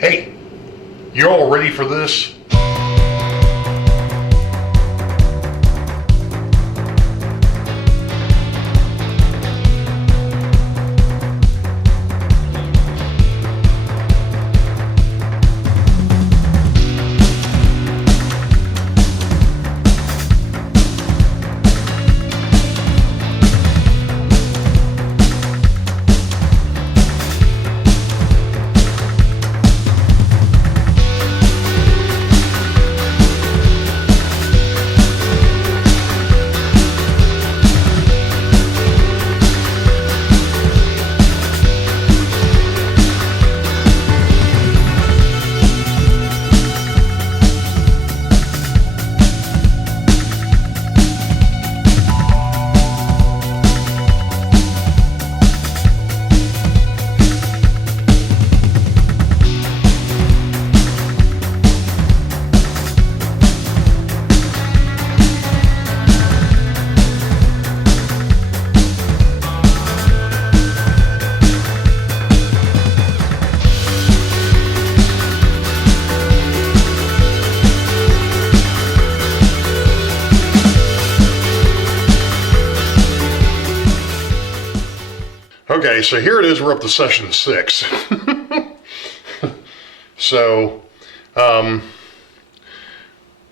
Hey, you all ready for this? Okay, so here it is, we're up to session 6. So,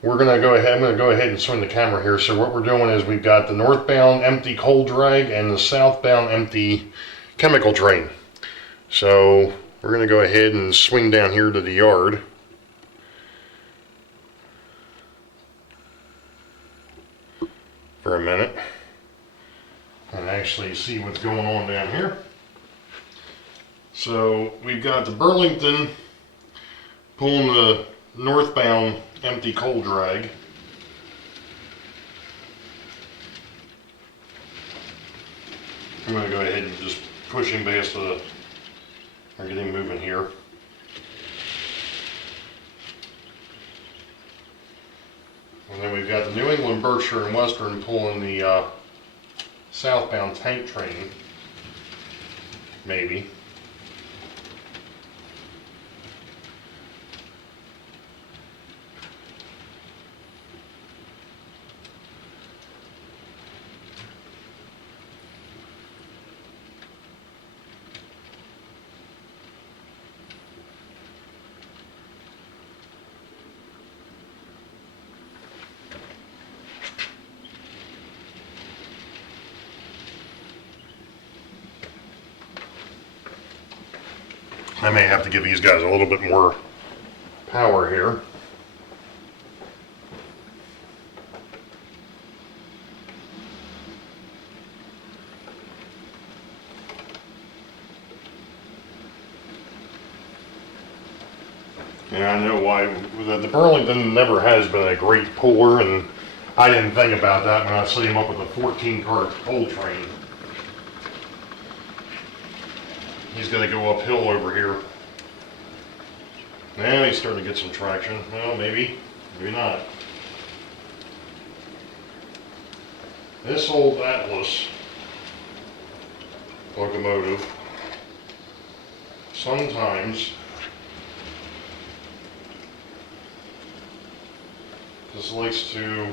we're gonna go ahead, I'm gonna go ahead and swing the camera here. So what we're doing is we've got the northbound empty coal drag and the southbound empty chemical drain. So we're gonna go ahead and swing down here to the yard. For a minute. And actually see what's going on down here. So we've got the Burlington pulling the northbound empty coal drag. I'm going to go ahead and just push him past the, or get him moving here. And then we've got the New England, Berkshire, and Western pulling the southbound tank train, maybe. I may have to give these guys a little bit more power here. And I know why the Burlington never has been a great puller, and I didn't think about that when I set him up with a 14-car coal train. He's going to go uphill over here. Now he's starting to get some traction. Well, maybe, maybe not. This old Atlas locomotive sometimes just likes to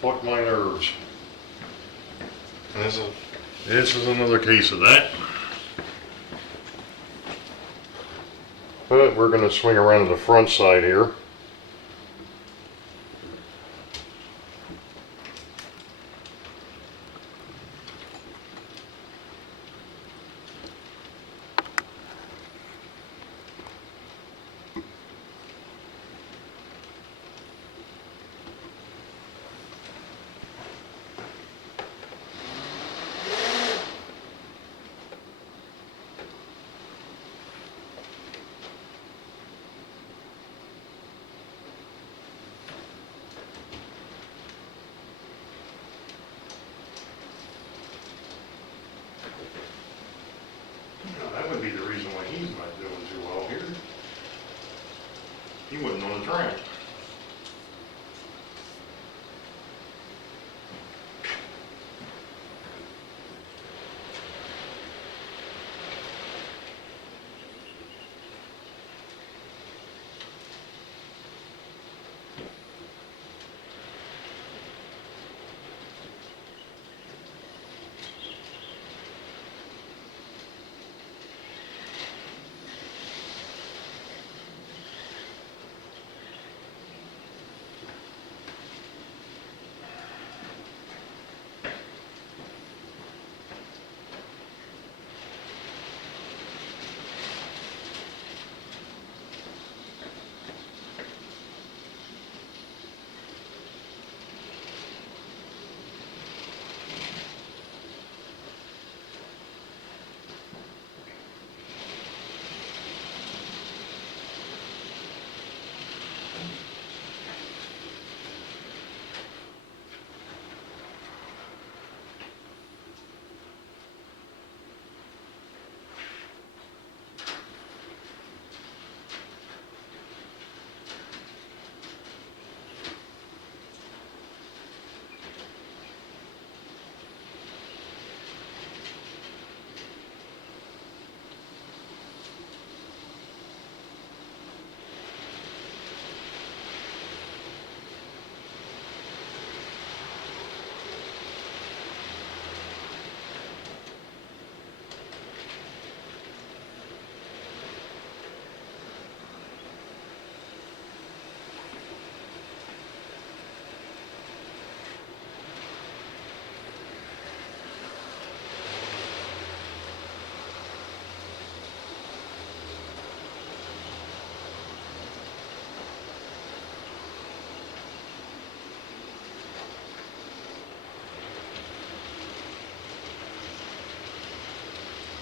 pluck my nerves. And this is another case of that. But we're going to swing around to the front side here. try it.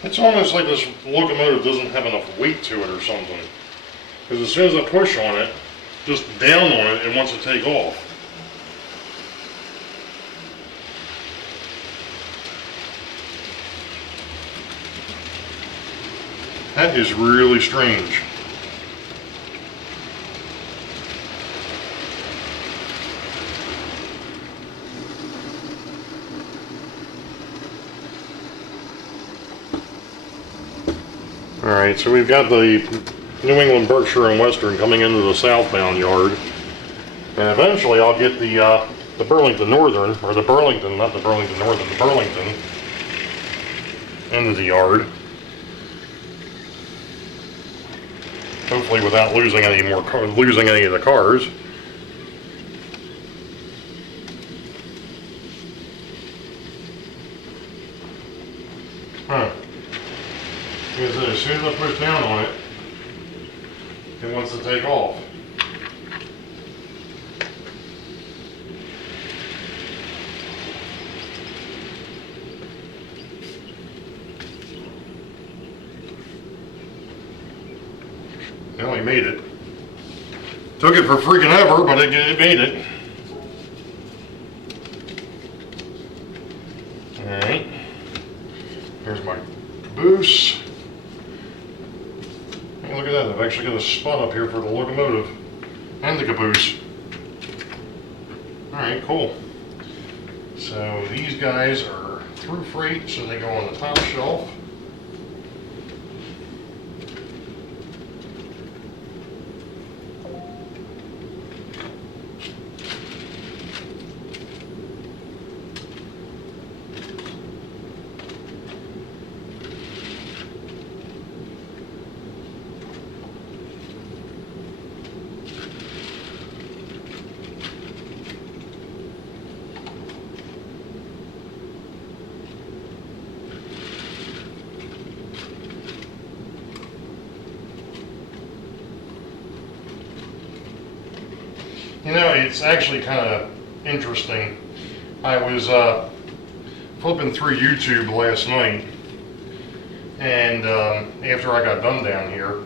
It's almost like this locomotive doesn't have enough weight to it or something. Because as soon as I push on it, just down on it, it wants to take off. That is really strange. Alright, so we've got the New England, Berkshire, and Western coming into the southbound yard. And eventually I'll get the Burlington Northern, or the Burlington, not the Burlington Northern, the Burlington into the yard. Hopefully without losing any of the cars. Huh. Because as soon as I push down on it, it wants to take off. Well, he made it. Took it for freaking ever, but it made it. Alright. Here's my caboose. Hey, look at that. I've actually got a spot up here for the locomotive and the caboose. Alright, cool. So these guys are through freight, so they go on the top shelf. You know, it's actually kind of interesting. I was flipping through YouTube last night, and after I got done down here,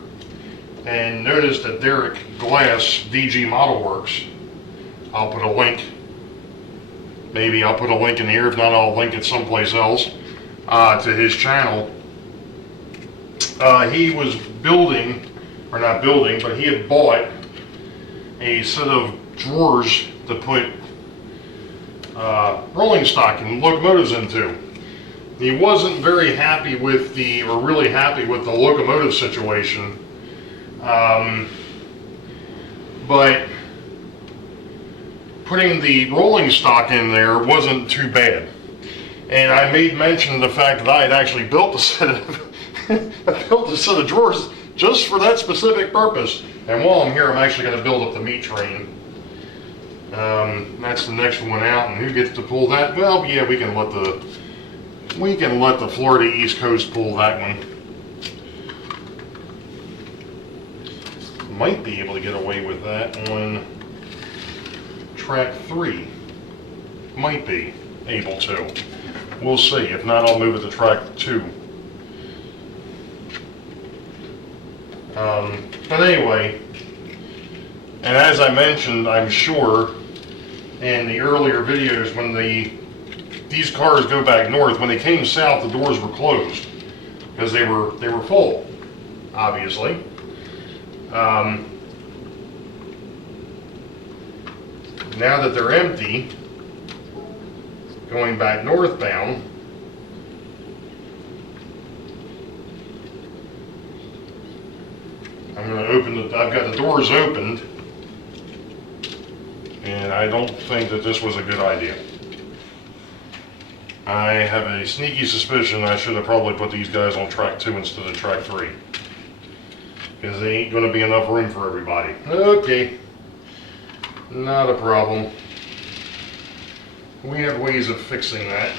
and noticed that Derek Glass, DG Model Works, I'll put a link, maybe I'll put a link in here, if not I'll link it someplace else, to his channel. He was building, or not building, but he had bought a set of drawers to put rolling stock and locomotives into. He wasn't very happy with really happy with the locomotive situation, but putting the rolling stock in there wasn't too bad. And I made mention of the fact that I had actually built a set of drawers just for that specific purpose. And while I'm here, I'm actually going to build up the meat train. That's the next one out, and who gets to pull that? Well, yeah, we can let the Florida East Coast pull that one. Might be able to get away with that on track 3. Might be able to. We'll see. If not, I'll move it to track 2. But anyway, and as I mentioned, I'm sure in the earlier videos, when these cars go back north, when they came south, the doors were closed because they were full, obviously. Now that they're empty, going back northbound, I'm going to I've got the doors opened, and I don't think that this was a good idea. I have a sneaky suspicion I should have probably put these guys on track 2 instead of track 3, because there ain't going to be enough room for everybody. Okay, not a problem. We have ways of fixing that.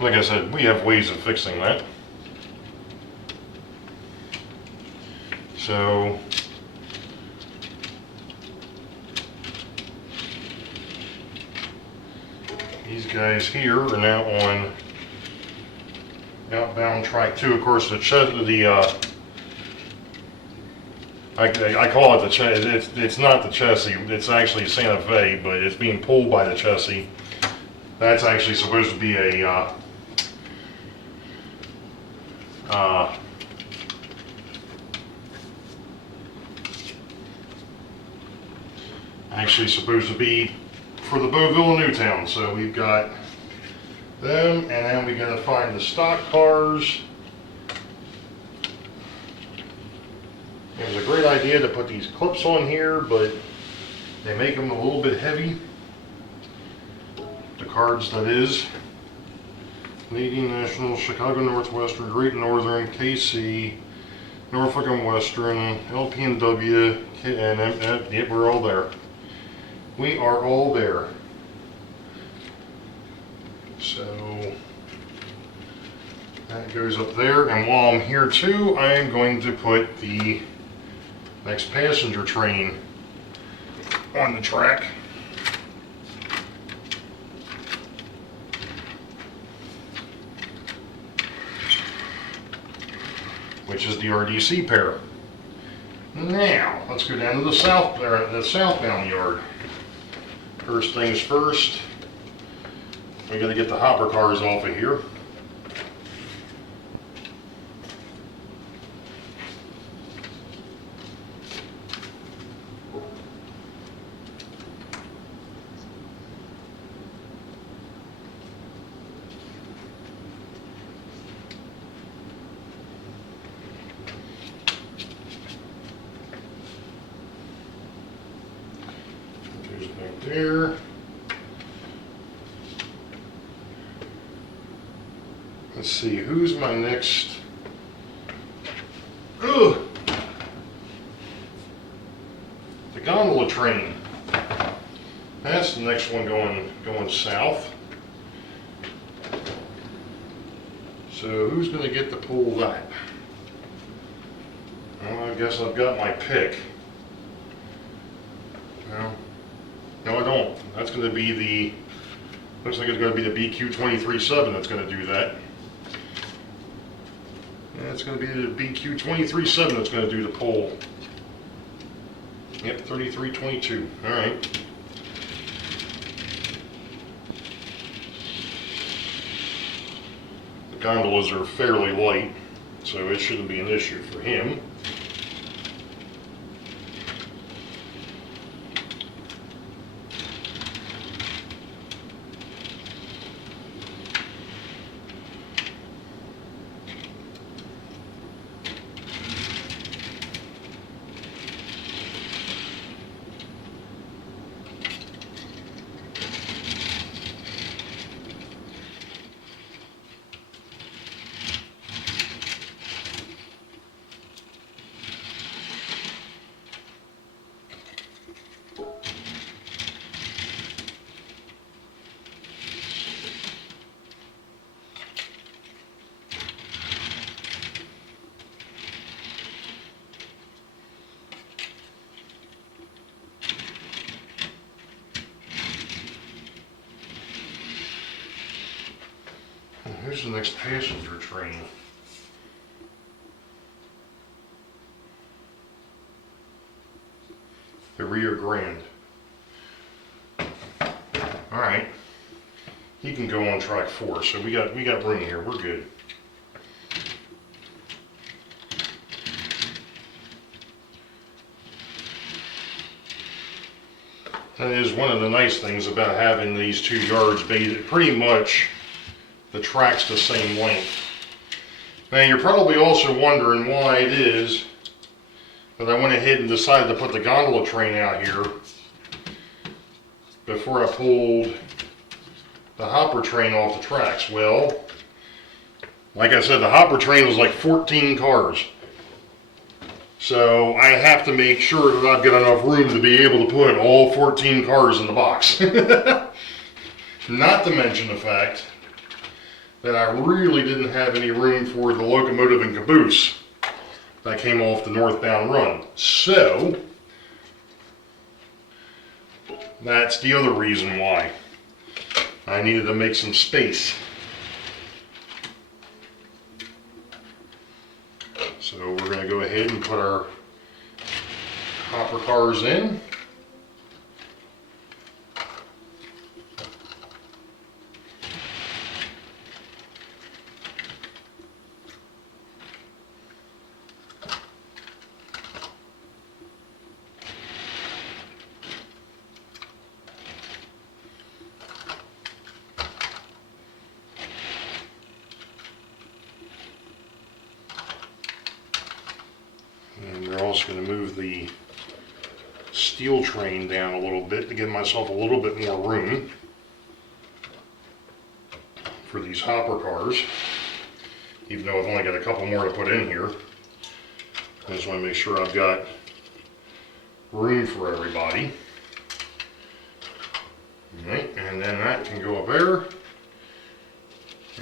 Like I said, we have ways of fixing that. So these guys here are now on outbound track 2. Of course, I call it the chassis. It's not the chassis. It's actually Santa Fe, but it's being pulled by the chassis. That's actually supposed to be a actually supposed to be for the Boeville Newtown. So we've got them, and then we got to find the stock cars. It was a great idea to put these clips on here, but they make them a little bit heavy. The cards, that is. Canadian National, Chicago Northwestern, Great Northern, KC, Norfolk and Western, LP&W, and yep, we're all there. We are all there. So that goes up there, and while I'm here too, I am going to put the next passenger train on the track. Which is the RDC pair. Now, let's go down to the southbound yard. First things first, we got to get the hopper cars off of here. There. Let's see, who's my next? Ugh. The gondola train. That's the next one going south. So who's going to get to pull that? Well, I guess I've got my pick. Well, no, I don't. That's going to be looks like it's going to be the BQ-237 that's going to do that. Yeah, it's going to be the BQ-237 that's going to do the pull. Yep, 3322. All right. gondolas are fairly light, so it shouldn't be an issue for him. Here's the next passenger train. The Rio Grande. All right, he can go on track 4, so we got room here. We're good. That is one of the nice things about having these 2 yards. Pretty much the track's the same length. Now you're probably also wondering why it is that I went ahead and decided to put the gondola train out here before I pulled the hopper train off the tracks. Well, like I said, the hopper train was like 14 cars. So I have to make sure that I've got enough room to be able to put all 14 cars in the box. Not to mention the fact that I really didn't have any room for the locomotive and caboose that came off the northbound run. So that's the other reason why I needed to make some space. So we're going to go ahead and put our hopper cars in. And we're also going to move the steel train down a little bit to give myself a little bit more room for these hopper cars, even though I've only got a couple more to put in here. I just want to make sure I've got room for everybody. All right, and then that can go up there,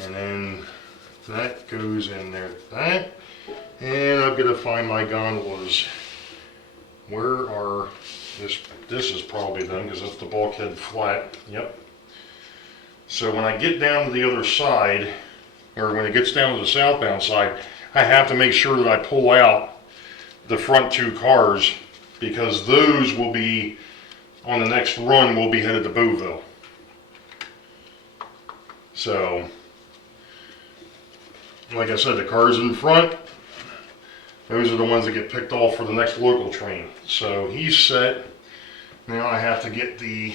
and then that goes in there like that. And I've got to find my gondolas. Where are, this is probably them because that's the bulkhead flat. Yep. So when I get down to the other side, or when it gets down to the southbound side, I have to make sure that I pull out the front 2 cars, because those will be, on the next run, will be headed to Boeville. So, like I said, the cars in front, those are the ones that get picked off for the next local train. So he's set. Now I have to get the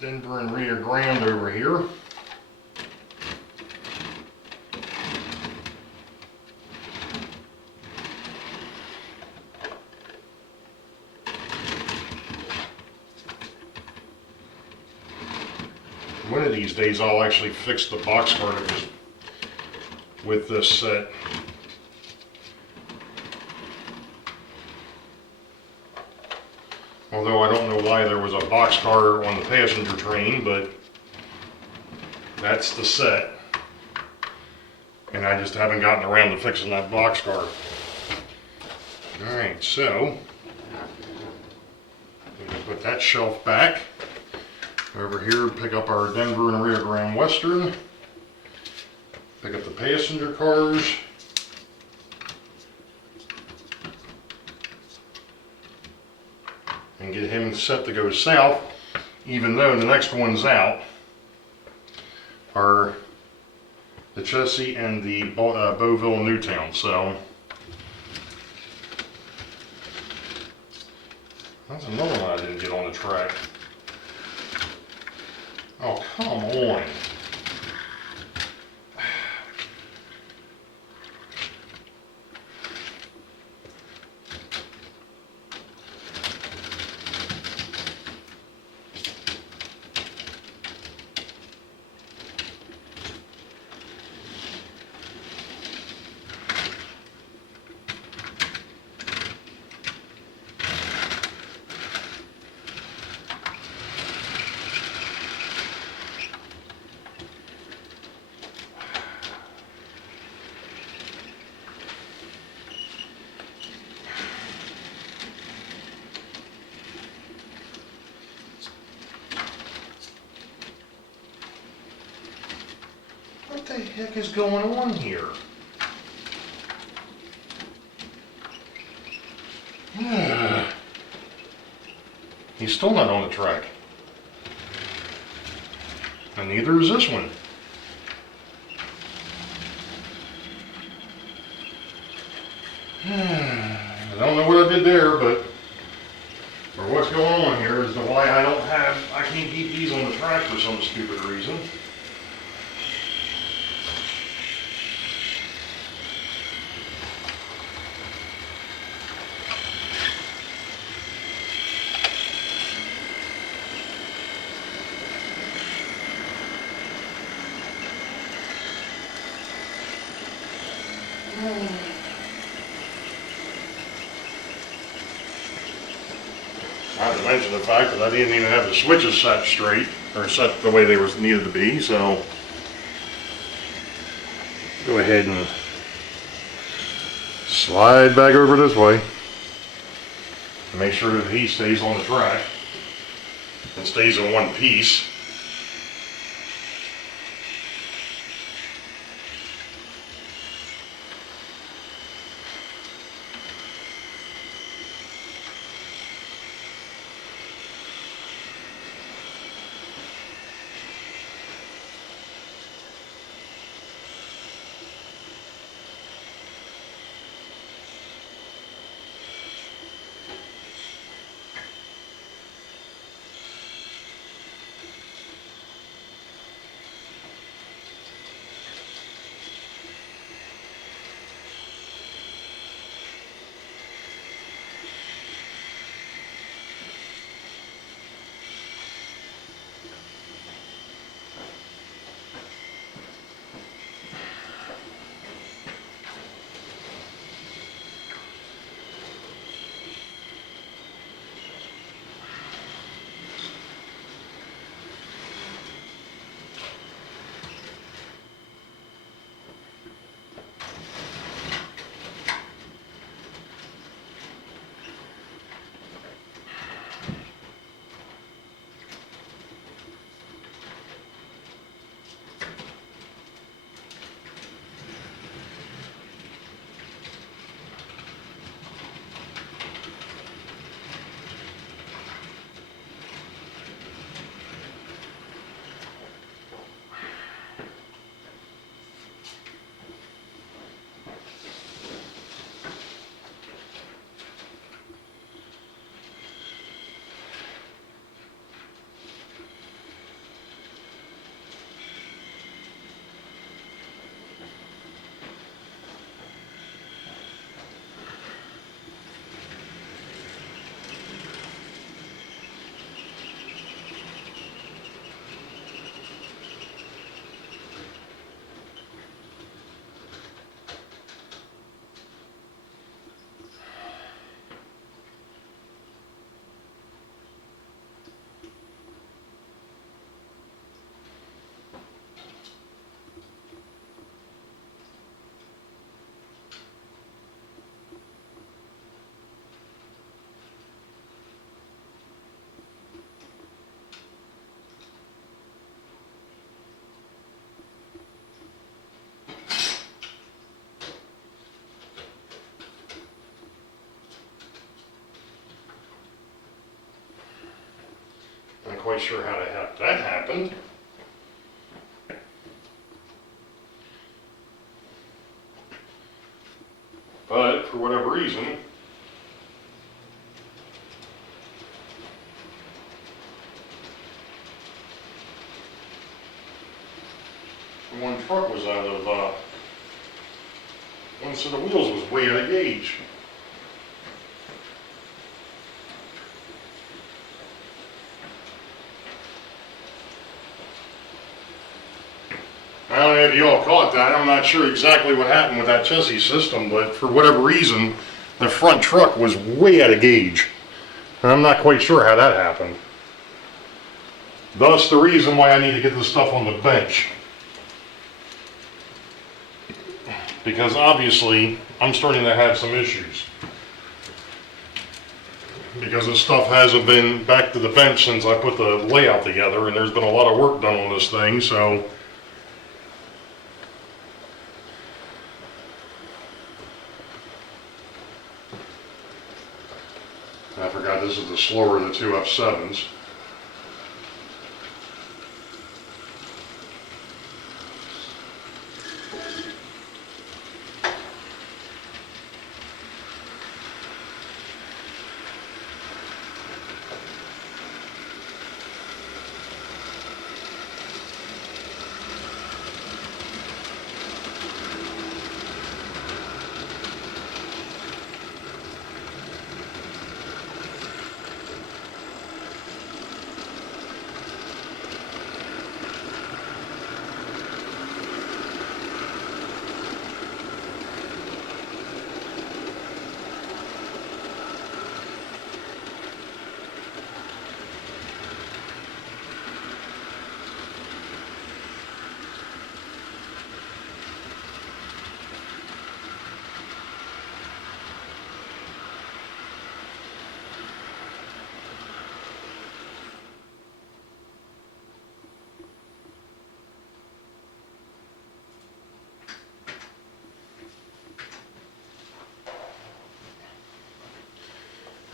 Denver and Rio Grande over here. One of these days I'll actually fix the boxcar that was with this set. Although I don't know why there was a boxcar on the passenger train, but that's the set. And I just haven't gotten around to fixing that boxcar. Alright, so I'm going to put that shelf back. Over here, pick up our Denver and Rio Grande Western. Pick up the passenger cars. And get him set to go south, even though the next one's out. Our the chassis and the Boeville Newtown. So that's another one I didn't get on the track. Oh, come on. What the heck is going on here? He's still not on the track. And neither is this one. I don't know what I did there, but or what's going on here is the why I can't keep these on the track for some stupid reason. Not to mention the fact that I didn't even have the switches set straight, or set the way they were needed to be, so go ahead and slide back over this way and make sure that he stays on the track and stays in one piece. Not quite sure how the heck that happened. reason, one truck was out of, one set of wheels was way out of gauge. I don't know if you all caught that. I'm not sure exactly what happened with that chassis system, but for whatever reason, the front truck was way out of gauge. And I'm not quite sure how that happened. Thus the reason why I need to get this stuff on the bench. Because obviously, I'm starting to have some issues. Because this stuff hasn't been back to the bench since I put the layout together, and there's been a lot of work done on this thing, so. I forgot this is the slower of the two F7s.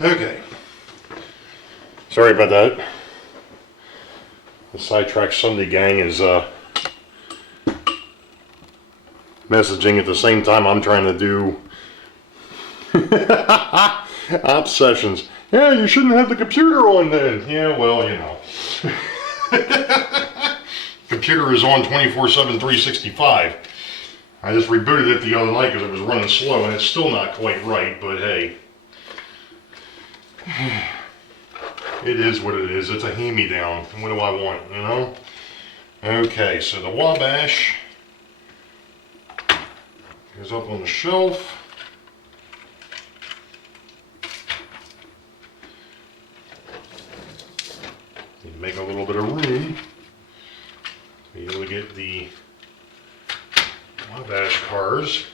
Okay. Sorry about that. The Sidetrack Sunday gang is messaging at the same time I'm trying to do op sessions. Yeah, you shouldn't have the computer on then. Yeah, well, you know. Computer is on 24/7, 365. I just rebooted it the other night because it was running slow and it's still not quite right, but hey. It is what it is. It's a hand-me-down. What do I want, you know? Okay, so the Wabash goes up on the shelf. You make a little bit of room to be able to get the Wabash cars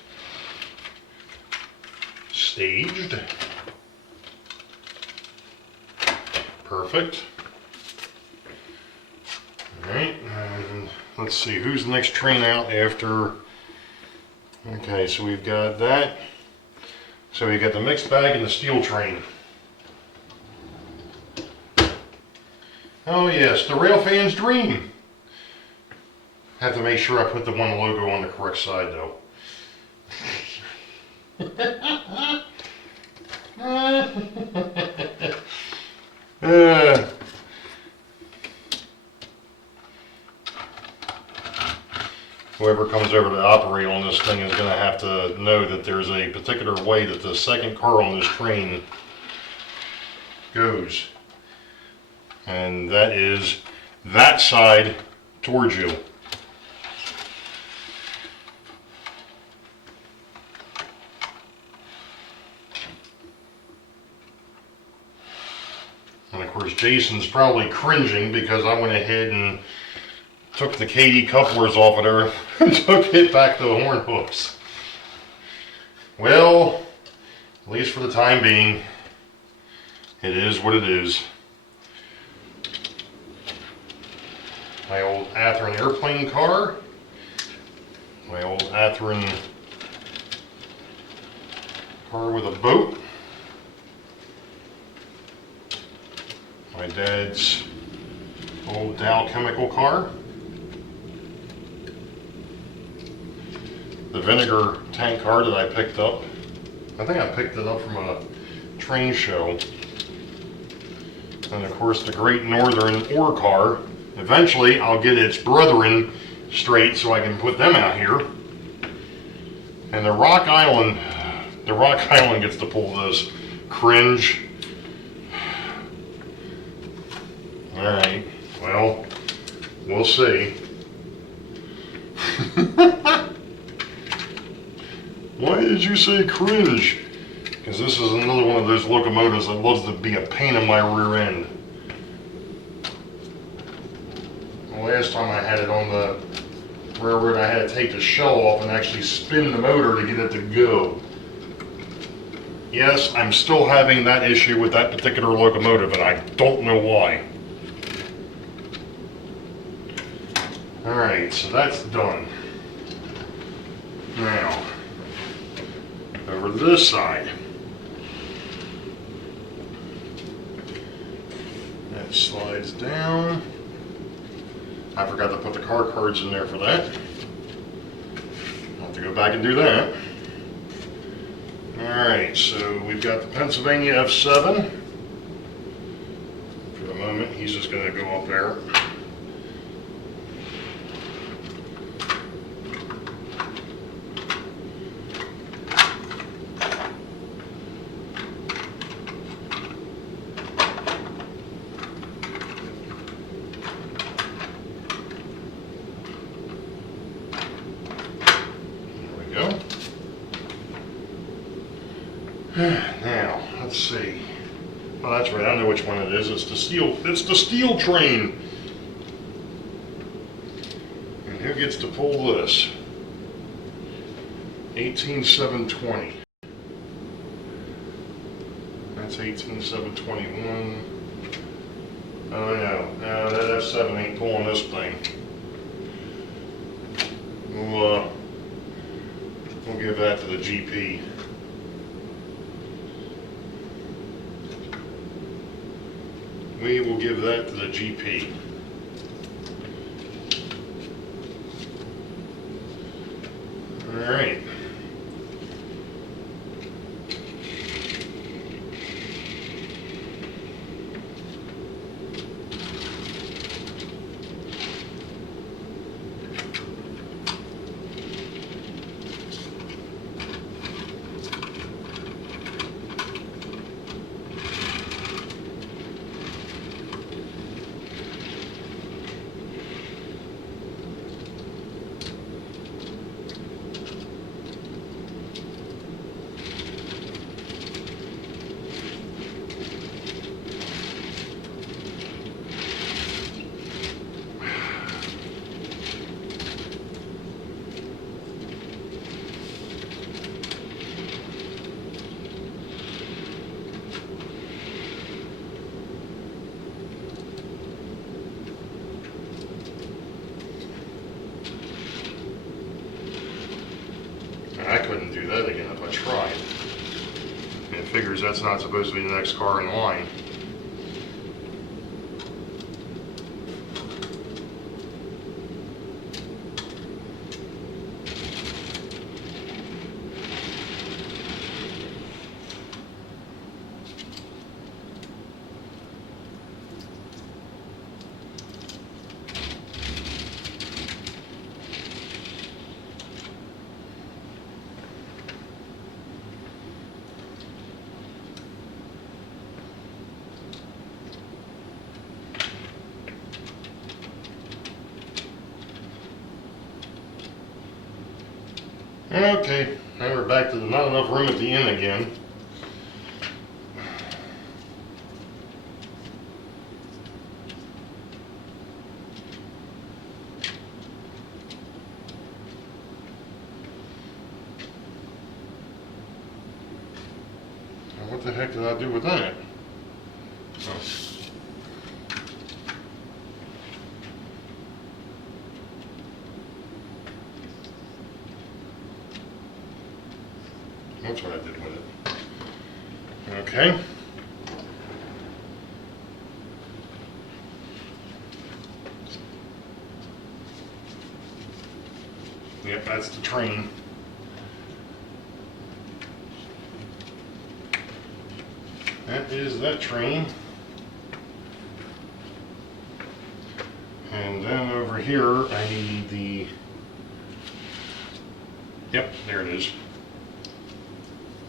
staged. Perfect. Alright, and let's see, who's the next train out after? Okay, so we've got that. So we got the mixed bag and the steel train. Oh yes, the Railfan's dream. Have to make sure I put the one logo on the correct side though. Whoever comes over to operate on this thing is going to have to know that there's a particular way that the second car on this train goes. And that is that side towards you. And of course Jason's probably cringing because I went ahead and took the KD couplers off of there and took it back to the horn hooks. Well, at least for the time being, it is what it is. My old Athearn airplane car, my old Athearn car with a boat, my dad's old Dow chemical car, the vinegar tank car that I picked up I think I picked it up from a train show. And of course the Great Northern ore car. Eventually I'll get its brethren straight so I can put them out here. And the Rock Island gets to pull this. Cringe. Alright, well, we'll see. Why did you say cringe? Because this is another one of those locomotives that loves to be a pain in my rear end. The last time I had it on the railroad, I had to take the shell off and actually spin the motor to get it to go. Yes, I'm still having that issue with that particular locomotive, and I don't know why. Alright, so that's done. Now, over to this side. That slides down. I forgot to put the car cards in there for that. I'll have to go back and do that. Alright, so we've got the Pennsylvania F7. For the moment, he's just going to go up there. Now, let's see. Oh, that's right. I know which one it is. It's the steel train. And who gets to pull this? 18720. That's 18721. Oh no, that F7 ain't pulling this thing. We'll give that to the GP. We will give that to the GP. All right. I couldn't do that again if I tried. And it figures that's not supposed to be the next car in line. Okay, now we're back to the not enough room at the end again. Now what the heck did I do with that? Oh. That's what I did with it. Okay. Yep, that's the train. That is that train. And then over here, I need the, yep, there it is.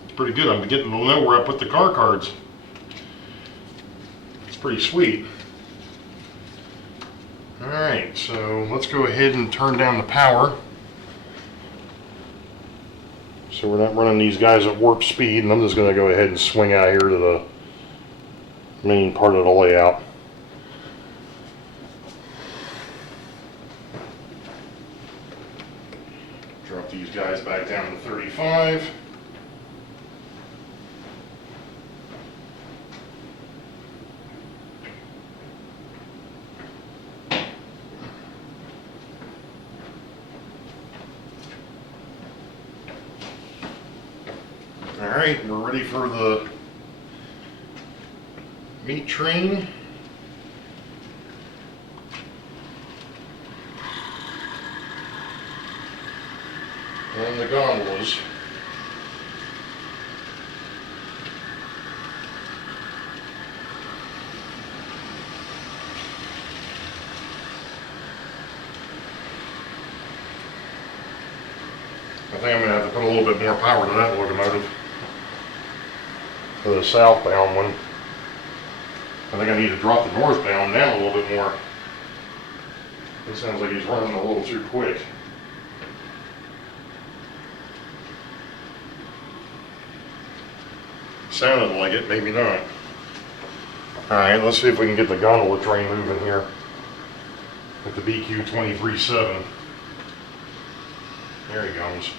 It's pretty good. I'm getting to know where I put the car cards. It's pretty sweet. All right, so let's go ahead and turn down the power. So we're not running these guys at warp speed, and I'm just going to go ahead and swing out here to the main part of the layout. Drop these guys back down to 35. Alright, we're ready for the meat train. And the gondolas. I think I'm going to have to put a little bit more power to that locomotive. For the southbound one. I think I need to drop the northbound down a little bit more. It sounds like he's running a little too quick. Sounded like it, maybe not. Alright, let's see if we can get the gondola train moving here with the BQ 23-7. There he goes.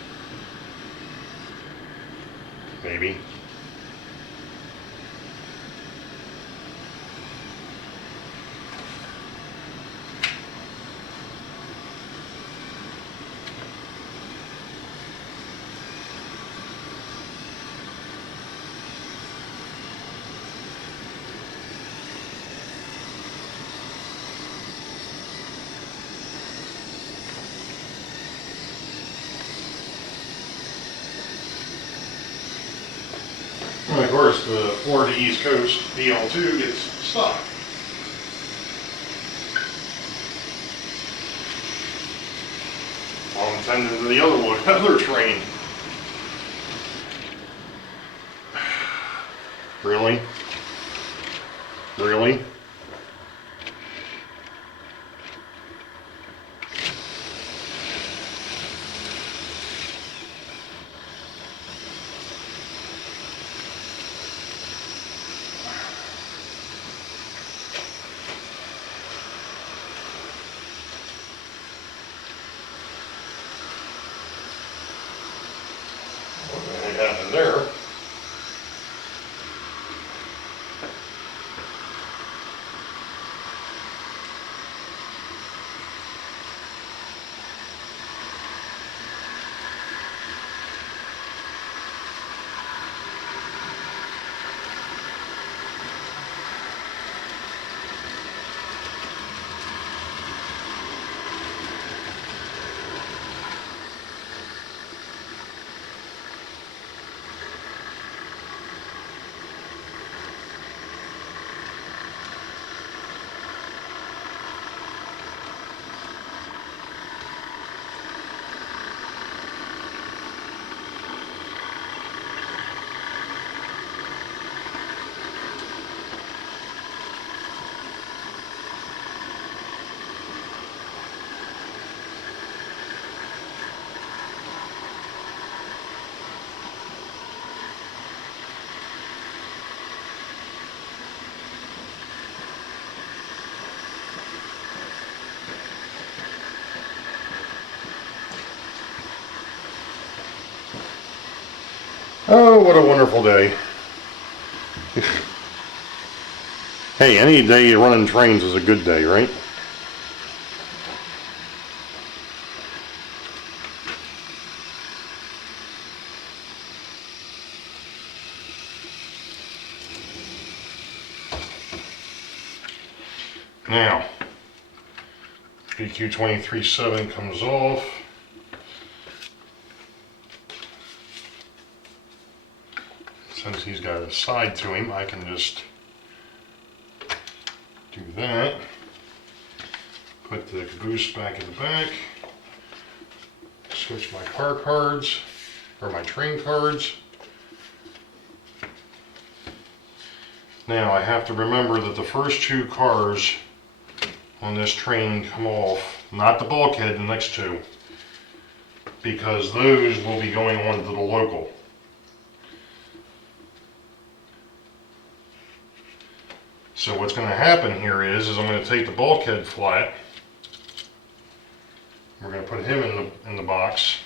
Maybe. And of course, the Florida East Coast BL2 gets stuck. While I'm tending to the other one, other train. Really? Really? What the heck happened there? Oh, what a wonderful day. Hey, any day running trains is a good day, right? Now, BQ 23-7 comes off. Since he's got a side to him, I can just do that. Put the caboose back in the back. Switch my car cards, or my train cards. Now I have to remember that the first two cars on this train come off, not the bulkhead, the next two, because those will be going on to the local. So what's going to happen here is I'm going to take the bulkhead flat. We're going to put him in the box.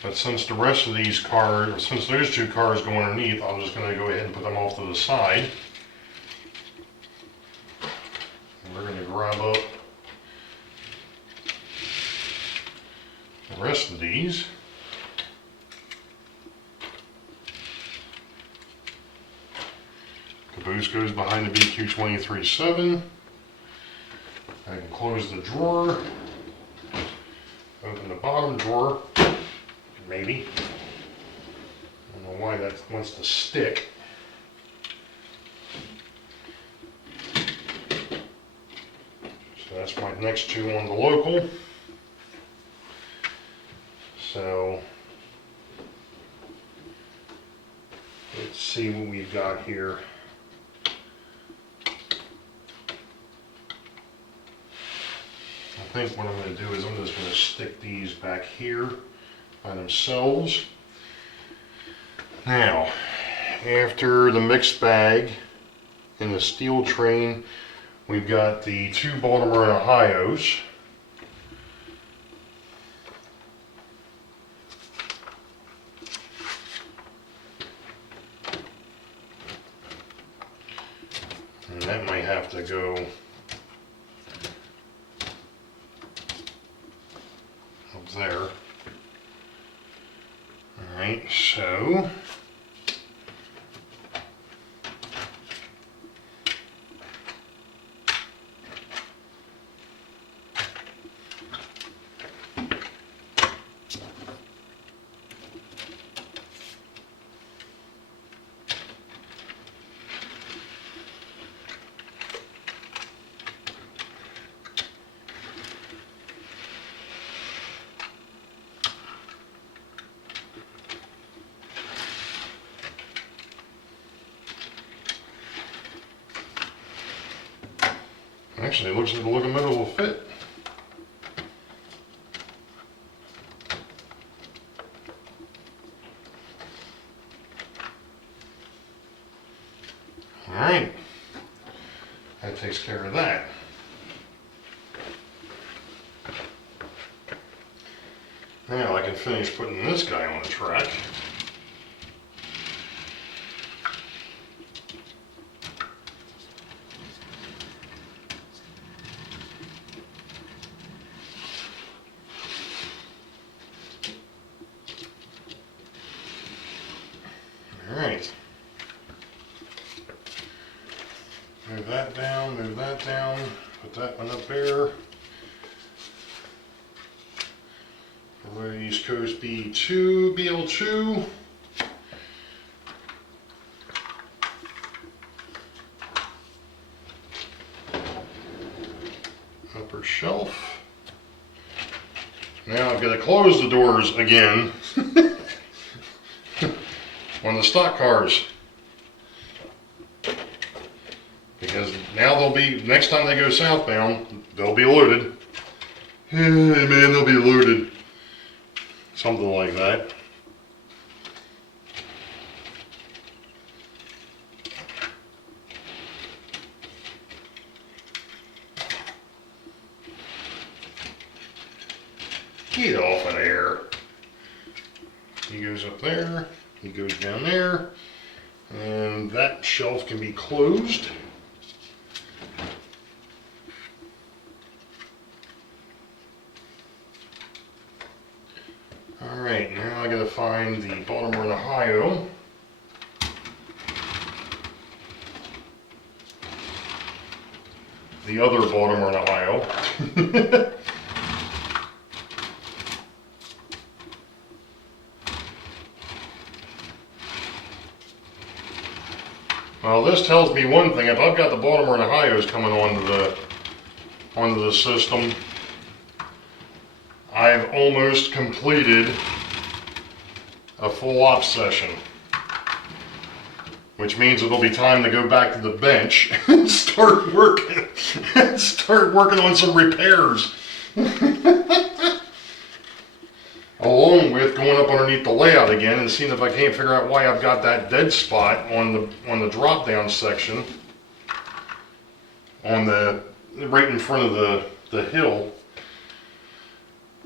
But since the rest of these cars, or since those two cars go underneath, I'm just going to go ahead and put them off to the side. And we're going to grab up the rest of these. Caboose goes behind the BQ-23-7. I can close the drawer. Open the bottom drawer. Maybe. I don't know why that wants to stick. So that's my next two on the local. So let's see what we've got here. I think what I'm going to do is I'm just going to stick these back here by themselves. Now, after the mixed bag in the steel train, we've got the two Baltimore and Ohios. And that might have to go up there. Alright, so actually, it looks like the locomotive will fit. Alright, that takes care of that. Now I can finish putting this guy on the track. Alright. Move that down, put that one up there. We're East Coast B2, BL2. Upper shelf. Now I've got to close the doors again on the stock cars. Because now they'll be, next time they go southbound, they'll be loaded. Hey man, they'll be loaded. Something like that. Get off of there. He goes up there, he goes down there, and that shelf can be closed. Alright, now I gotta find the Baltimore and Ohio. The other Baltimore and Ohio. Well, this tells me one thing. If I've got the Baltimore and Ohio's coming onto the system, I've almost completed a full op session, which means it'll be time to go back to the bench and start working on some repairs. Along with going up underneath the layout again and seeing if I can't figure out why I've got that dead spot on the drop down section right in front of the hill.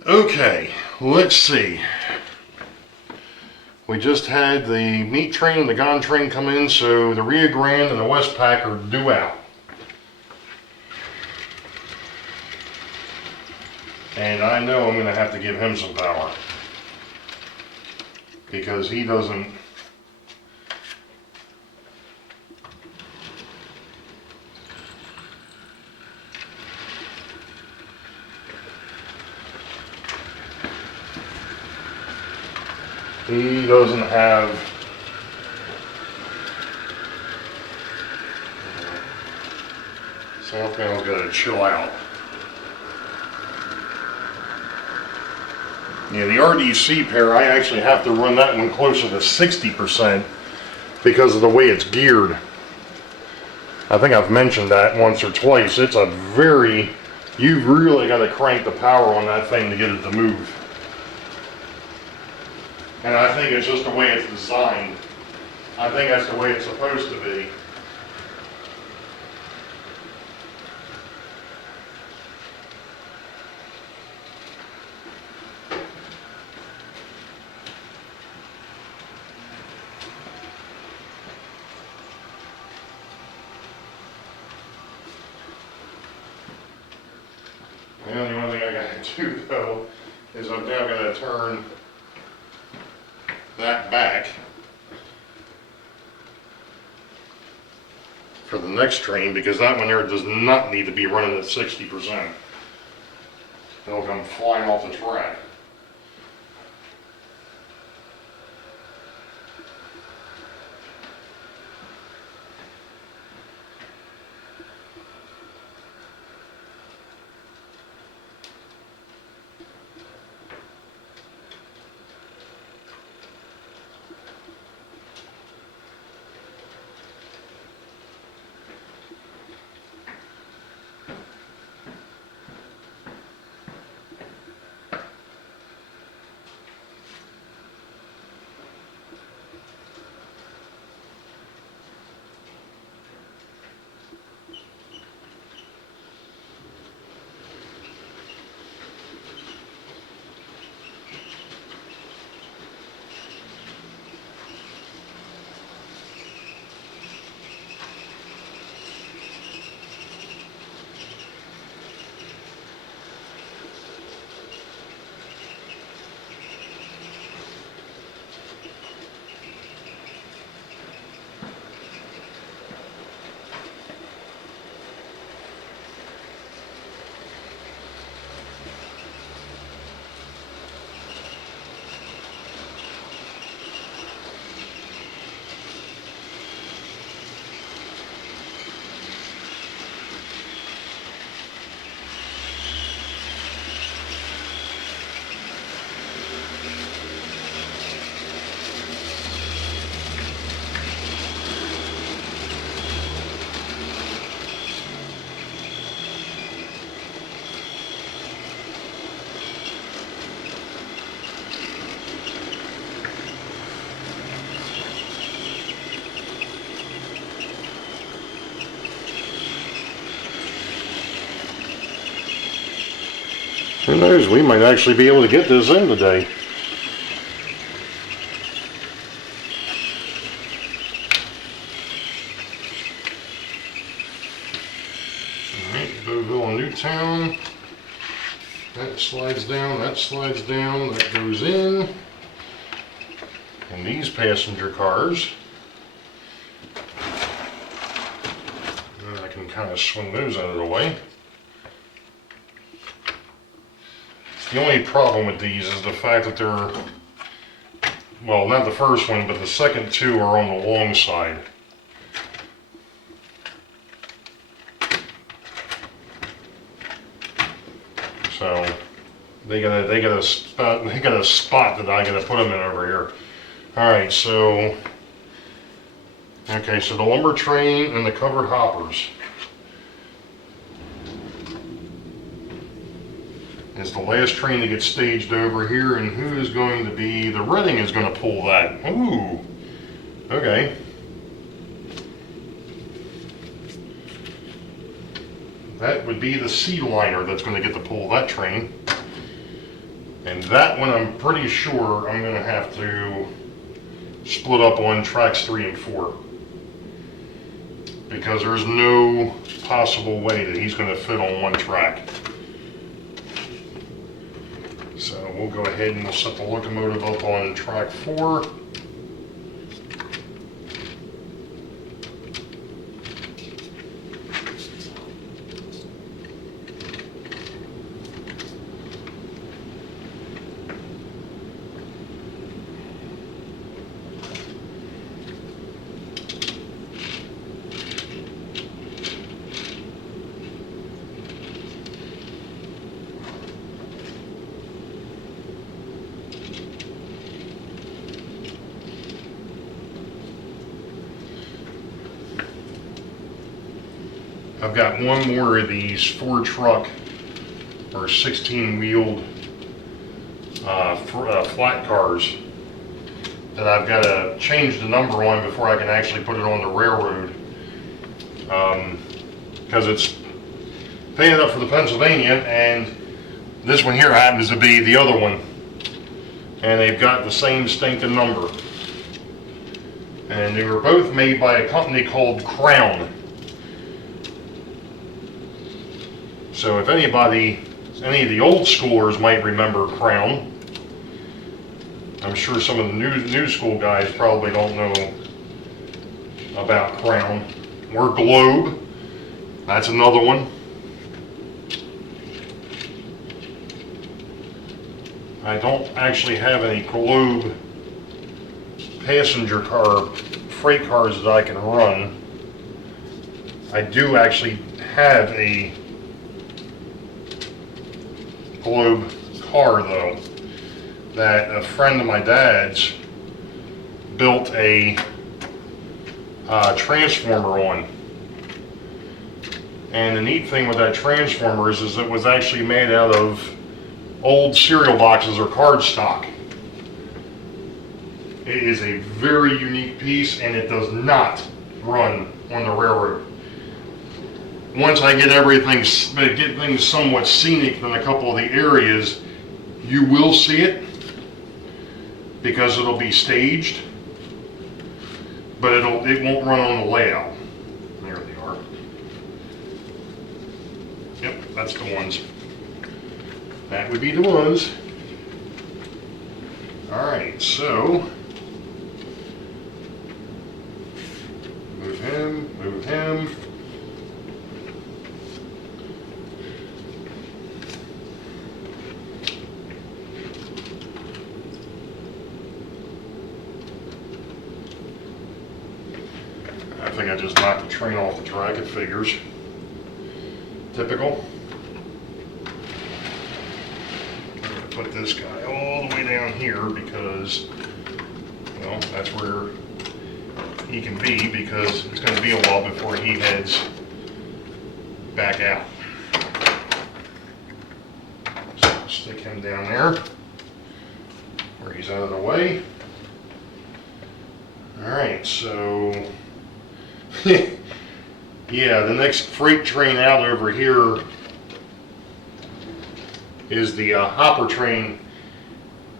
Okay, let's see. We just had the meat train and the Gon train come in, so the Rio Grande and the Westpac are due out. And I know I'm going to have to give him some power, because he doesn't. He doesn't have Southbound's got to chill out. Yeah, the RDC pair, I actually have to run that one closer to 60% because of the way it's geared. I think I've mentioned that once or twice. It's a you've really got to crank the power on that thing to get it to move. And I think it's just the way it's designed. I think that's the way it's supposed to be. The only one thing I got to do though is I'm now going to turn that back for the next train, because that one there does not need to be running at 60%. It'll come flying off the track. Who knows, we might actually be able to get this in today. Alright, Boeville and Newtown. That slides down, that goes in. And these passenger cars, I can kind of swing those out of the way. The only problem with these is the fact that they're, well, not the first one, but the second two are on the long side. So they got a spot that I gotta put them in over here. All right, so okay, so the lumber train and the covered hoppers is the last train to get staged over here, and who is going to be, the Reading is going to pull that. Ooh, okay. That would be the sea liner that's going to get to pull that train. And that one I'm pretty sure I'm going to have to split up on tracks 3 and 4. Because there's no possible way that he's going to fit on one track. So we'll go ahead and we'll set the locomotive up on track 4. I've got one more of these 4-truck or 16-wheeled flat cars that I've got to change the number on before I can actually put it on the railroad, because it's painted up for the Pennsylvania, and this one here happens to be the other one, and they've got the same stinking number, and they were both made by a company called Crown. So if any of the old schoolers might remember Crown, I'm sure some of the new school guys probably don't know about Crown. Or Globe, that's another one. I don't actually have any Globe passenger car, freight cars that I can run. I do actually have a Globe car though, that a friend of my dad's built a transformer on. And the neat thing with that transformer is it was actually made out of old cereal boxes or card stock. It is a very unique piece, and it does not run on the railroad. Once I get things somewhat scenic in a couple of the areas, you will see it because it'll be staged, but it won't run on the layout. There they are. Yep, that's the ones. That would be the ones. All right, so move him, move him. I think I just knocked the train off the track, it figures. Typical. I'm going to put this guy all the way down here because, well, that's where he can be, because it's going to be a while before he heads back out. So stick him down there where he's out of the way. Alright, so yeah, the next freight train out over here is the hopper train,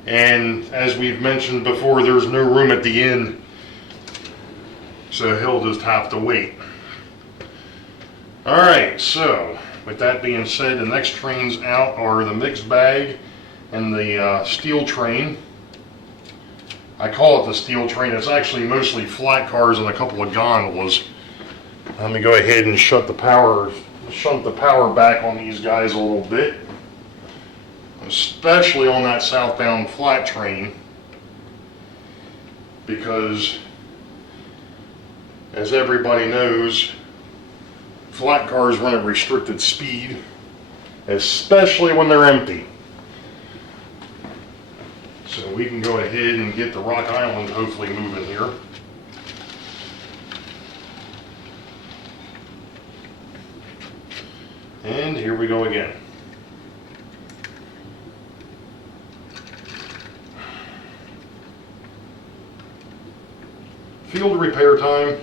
and as we've mentioned before, there's no room at the end, so he'll just have to wait. Alright, so with that being said, the next trains out are the mixed bag and the steel train. I call it the steel train. It's actually mostly flat cars and a couple of gondolas. Let me go ahead and shunt the power back on these guys a little bit, especially on that southbound flat train, because as everybody knows, flat cars run at restricted speed, especially when they're empty. So we can go ahead and get the rock island hopefully moving here. And here we go again. Field repair time.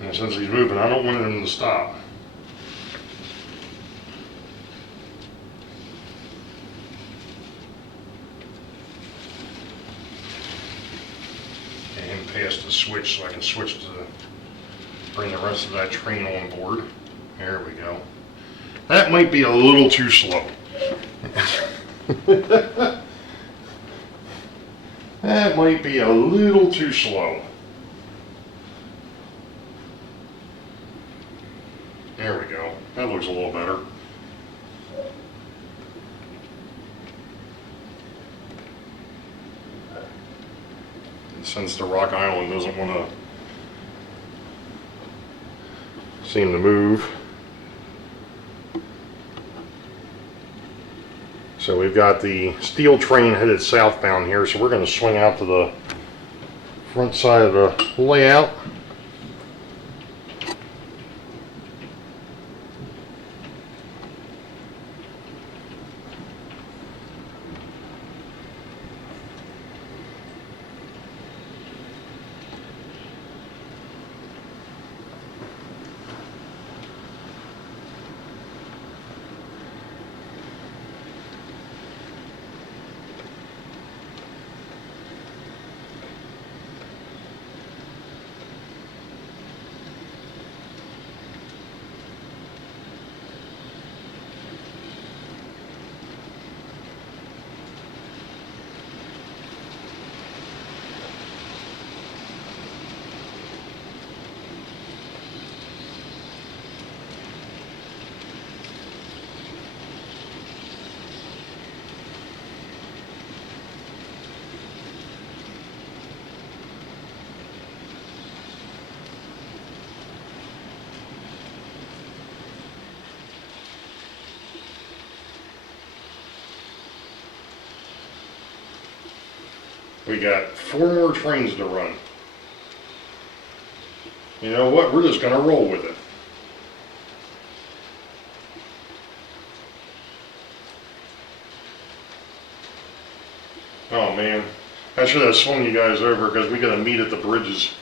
And since he's moving, I don't want him to stop. And pass the switch so I can switch to bring the rest of that train on board. There we go. That might be a little too slow. That might be a little too slow. There we go. That looks a little better. And since the rock island doesn't want to seem to move, so we've got the steel train headed southbound here, so we're going to swing out to the front side of the layout. We got 4 more trains to run. You know what? We're just going to roll with it. Oh man, I should have swung you guys over because we got to meet at the bridges.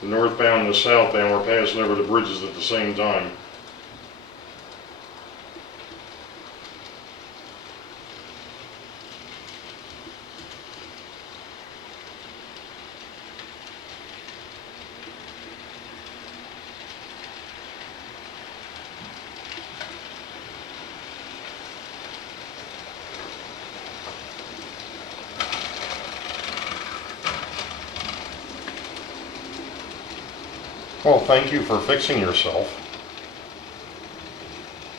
The northbound and the southbound, we're passing over the bridges at the same time. Well, thank you for fixing yourself.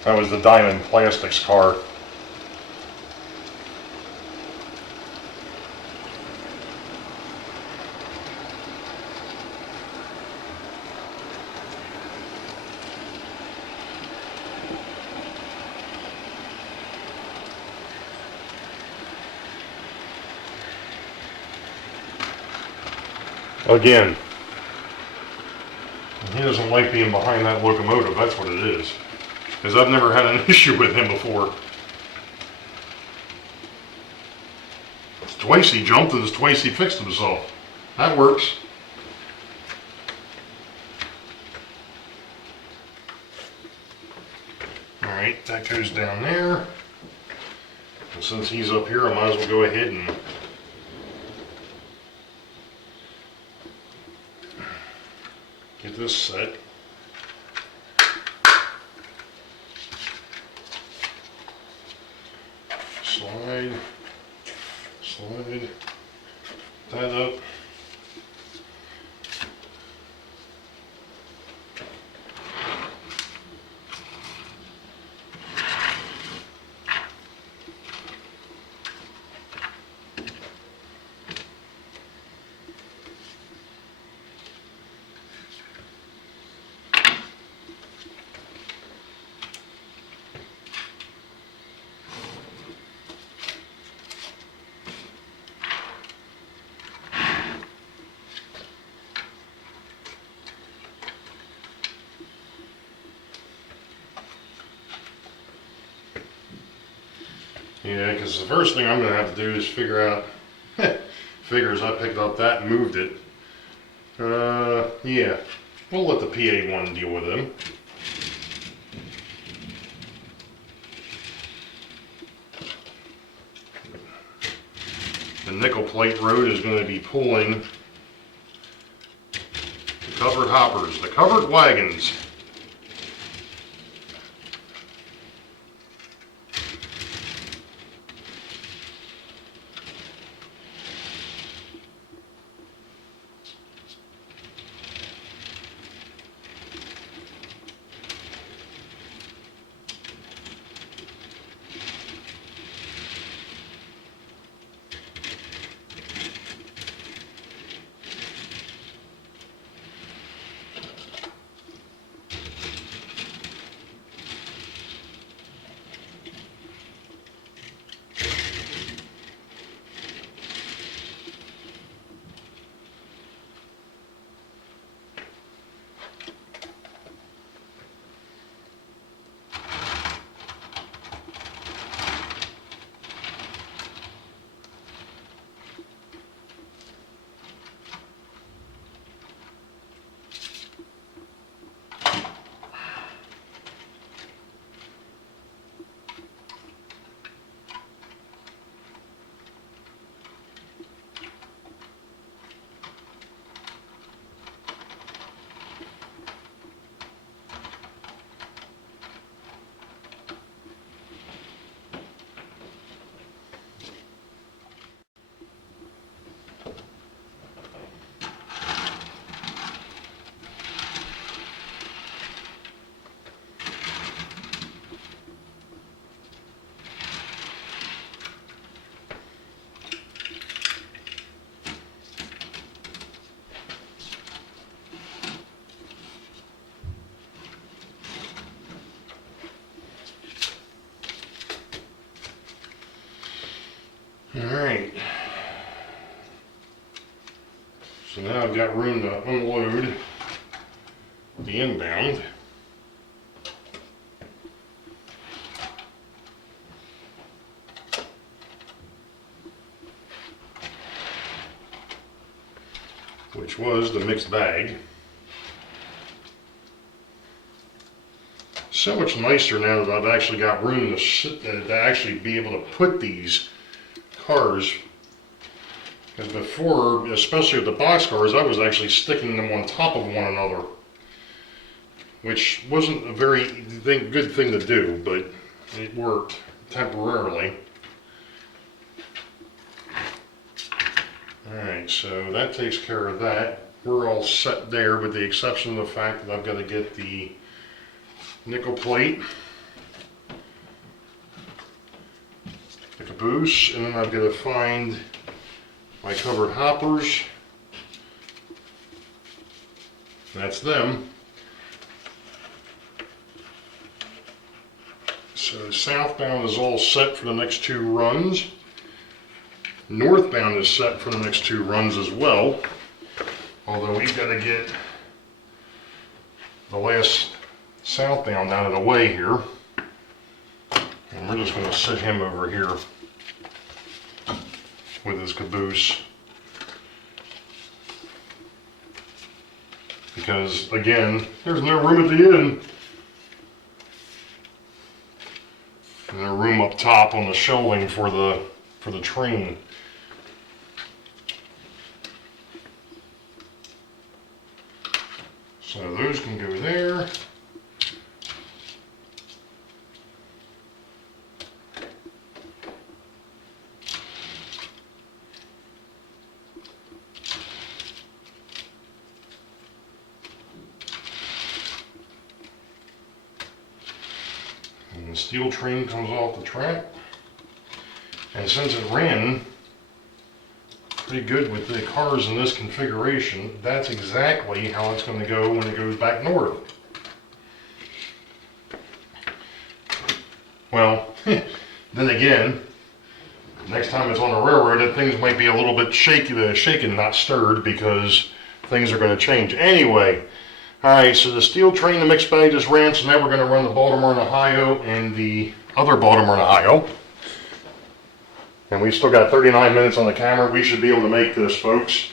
That was the Diamond Plastics car. Again, he doesn't like being behind that locomotive, that's what it is. Because I've never had an issue with him before. It's twice he jumped and it's twice he fixed himself. That works. Alright, that goes down there. And since he's up here, I might as well go ahead and get this set. that up. Yeah, because the first thing I'm going to have to do is figure out, figures I picked up that and moved it. Yeah, we'll let the PA1 deal with them. The nickel plate road is going to be pulling the covered hoppers, the covered wagons. Alright, so now I've got room to unload the inbound. Which was the mixed bag. So much nicer now that I've actually got room to actually be able to put these cars, because before, especially with the box cars, I was actually sticking them on top of one another, which wasn't a very good thing to do, but it worked temporarily. Alright, so that takes care of that. We're all set there, with the exception of the fact that I've got to get the nickel plate, the caboose, and then I've got to find my covered hoppers. That's them. So southbound is all set for the next 2 runs. Northbound is set for the next 2 runs as well. Although we've got to get the last southbound out of the way here. And we're just going to sit him over here with his caboose. Because again, there's no room at the end. And no room up top on the shelving for the train. So those can go there. steel train comes off the track. And since it ran pretty good with the cars in this configuration, that's exactly how it's going to go when it goes back north. Well, then again, next time it's on the railroad, things might be a little bit shaken, not stirred, because things are going to change. Anyway, alright, so the steel train, the mixed bag just ran, so now we're going to run the Baltimore and Ohio and the other Baltimore and Ohio. And we still got 39 minutes on the camera. We should be able to make this, folks.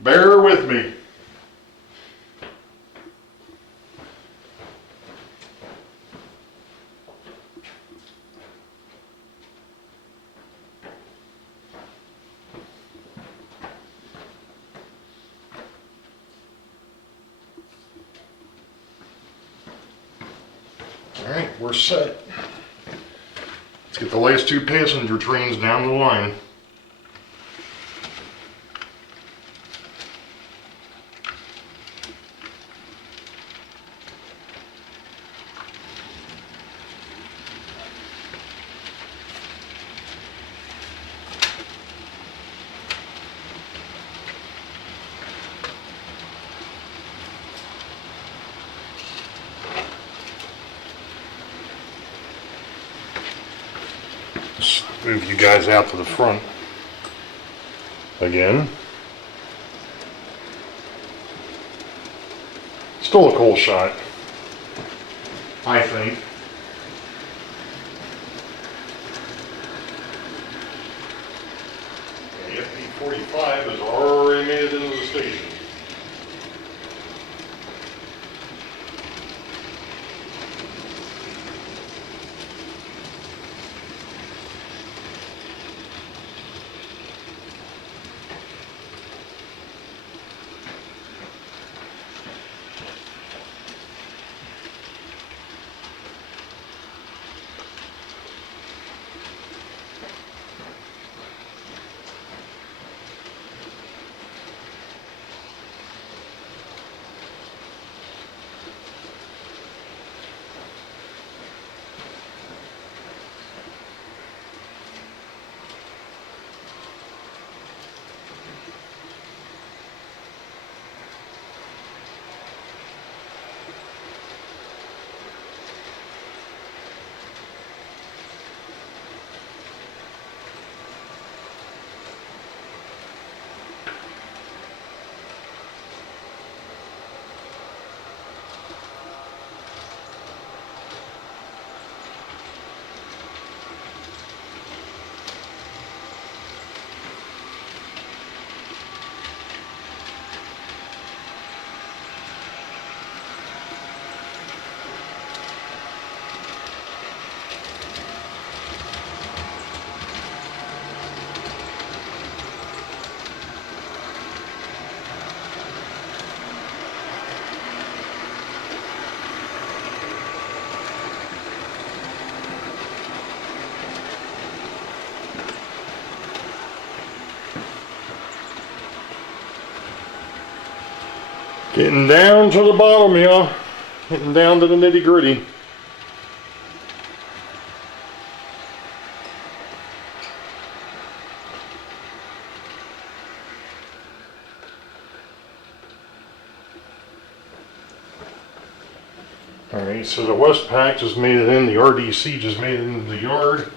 Bear with me. Alright, we're set. Let's get the last two passenger trains down the line. Let's move you guys out to the front again. Still a cool shot, I think. The FP45 has already made it into the station. Getting down to the bottom, y'all. Getting down to the nitty gritty. Alright, so the Westpac just made it in, the RDC just made it into the yard.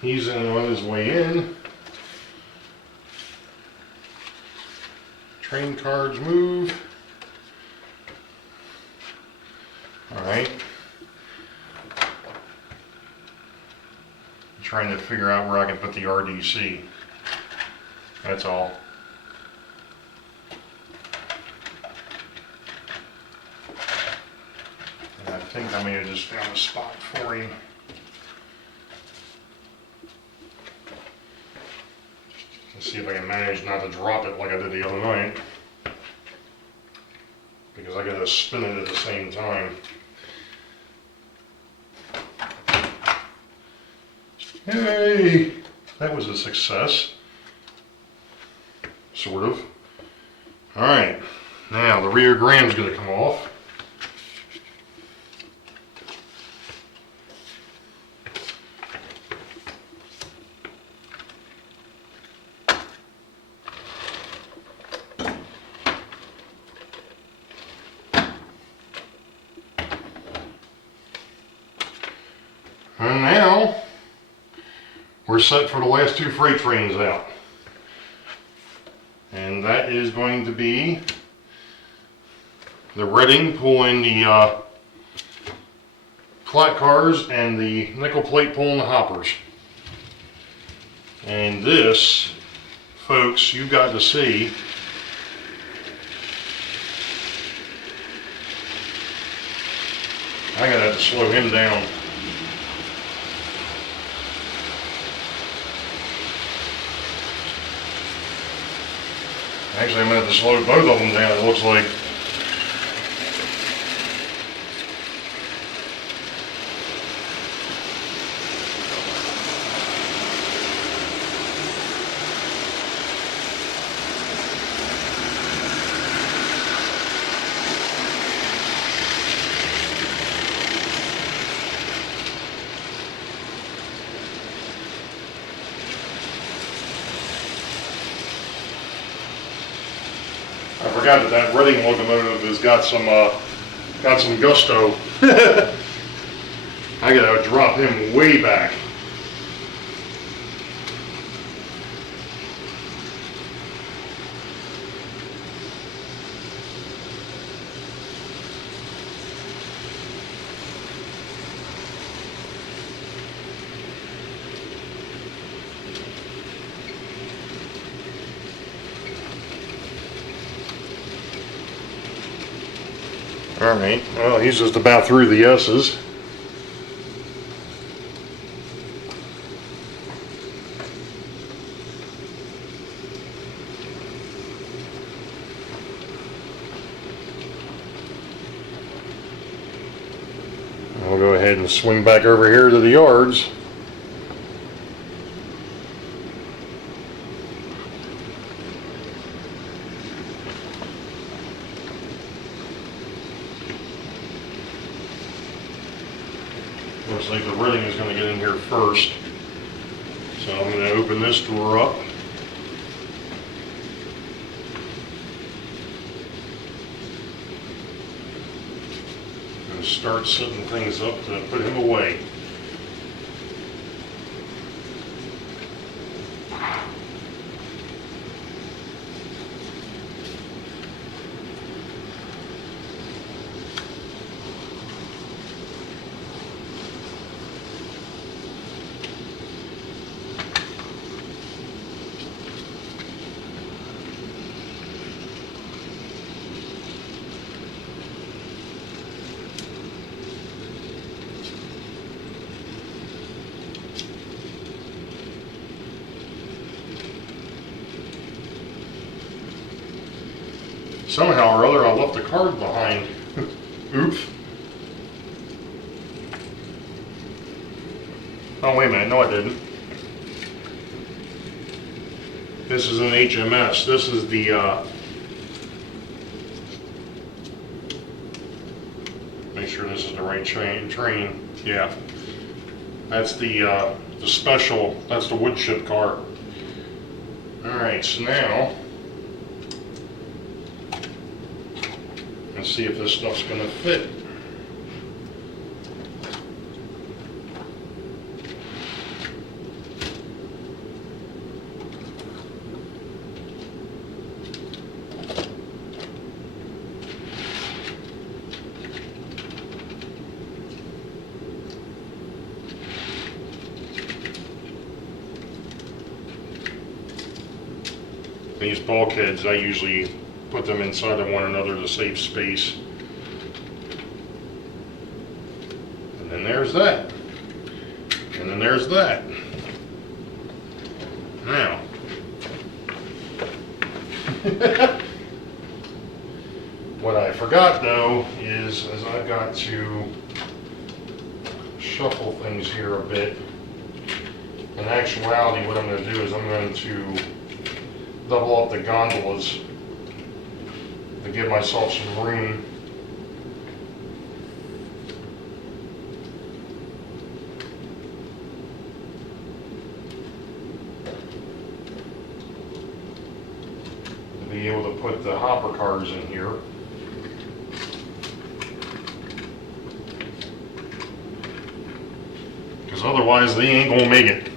He's on his way in. Train cards move. Alright. Trying to figure out where I can put the RDC. That's all. And I think I may have just found a spot for him. Let's see if I can manage not to drop it like I did the other night. Because I gotta spin it at the same time. Hey! That was a success. Sort of. Alright. Now the rear gram's gonna come off. And now we're set for the last two freight trains out. And that is going to be the Reading pulling the flat cars and the nickel plate pulling the hoppers. And this, folks, you got to see. I'm gonna have to slow him down. Actually, I'm gonna have to slow both of them down, it looks like. I forgot that Reading locomotive has got some gusto. I gotta drop him way back. Alright, well, he's just about through the S's. We'll go ahead and swing back over here to the yards. Looks like the Reading is going to get in here first. So I'm going to open this door up. And start setting things up to put him away. Somehow or other I left the card behind. Oops. Oh wait a minute, no I didn't. This is an HMS. This is the make sure this is the right train. Yeah. That's the special, that's the wood chip car. Alright, so now let's see if this stuff's gonna fit. These bulkheads, I usually put them inside of one another to save space. And then there's that. And then there's that. Now. What I forgot though is I've got to shuffle things here a bit. In actuality, what I'm going to do is I'm going to double up the gondolas to give myself some room. To be able to put the hopper cars in here. Because because otherwise they ain't gonna make it.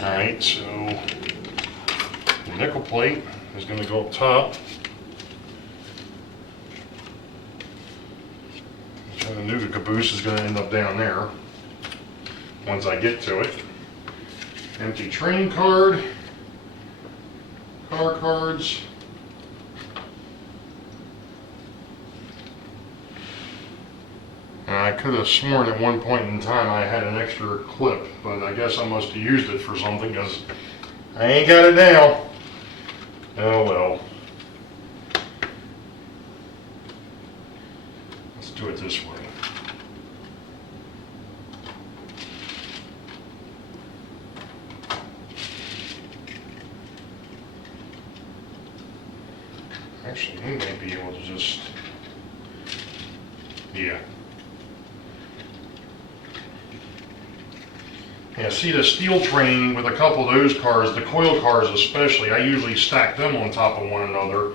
Alright, so the nickel plate is going to go up top. And the nougat caboose is going to end up down there once I get to it. Empty train card, car cards. And I could have sworn at one point in time I had an extra clip, but I guess I must have used it for something because I ain't got it now. Oh well. Let's do it this way. Actually, we might be able to just, yeah. Yeah, see the steel train with a couple of those cars, the coil cars especially, I usually stack them on top of one another.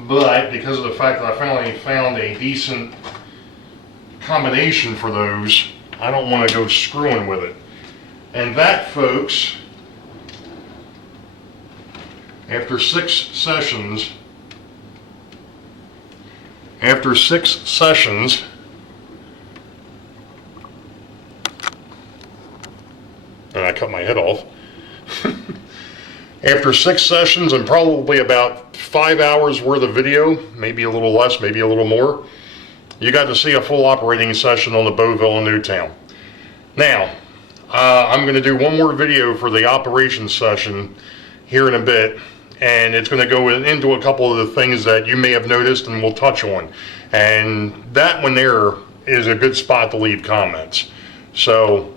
But because of the fact that I finally found a decent combination for those, I don't want to go screwing with it. And that, folks, after six sessions, and I cut my head off. After 6 sessions and probably about 5 hours worth of video, maybe a little less, maybe a little more, you got to see a full operating session on the Boeville in Newtown. Now, I'm going to do one more video for the operations session here in a bit, and it's going to go into a couple of the things that you may have noticed and we'll touch on. And that one there is a good spot to leave comments. So,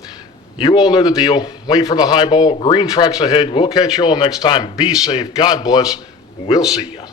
you all know the deal. Wait for the highball. Green tracks ahead. We'll catch you all next time. Be safe. God bless. We'll see ya.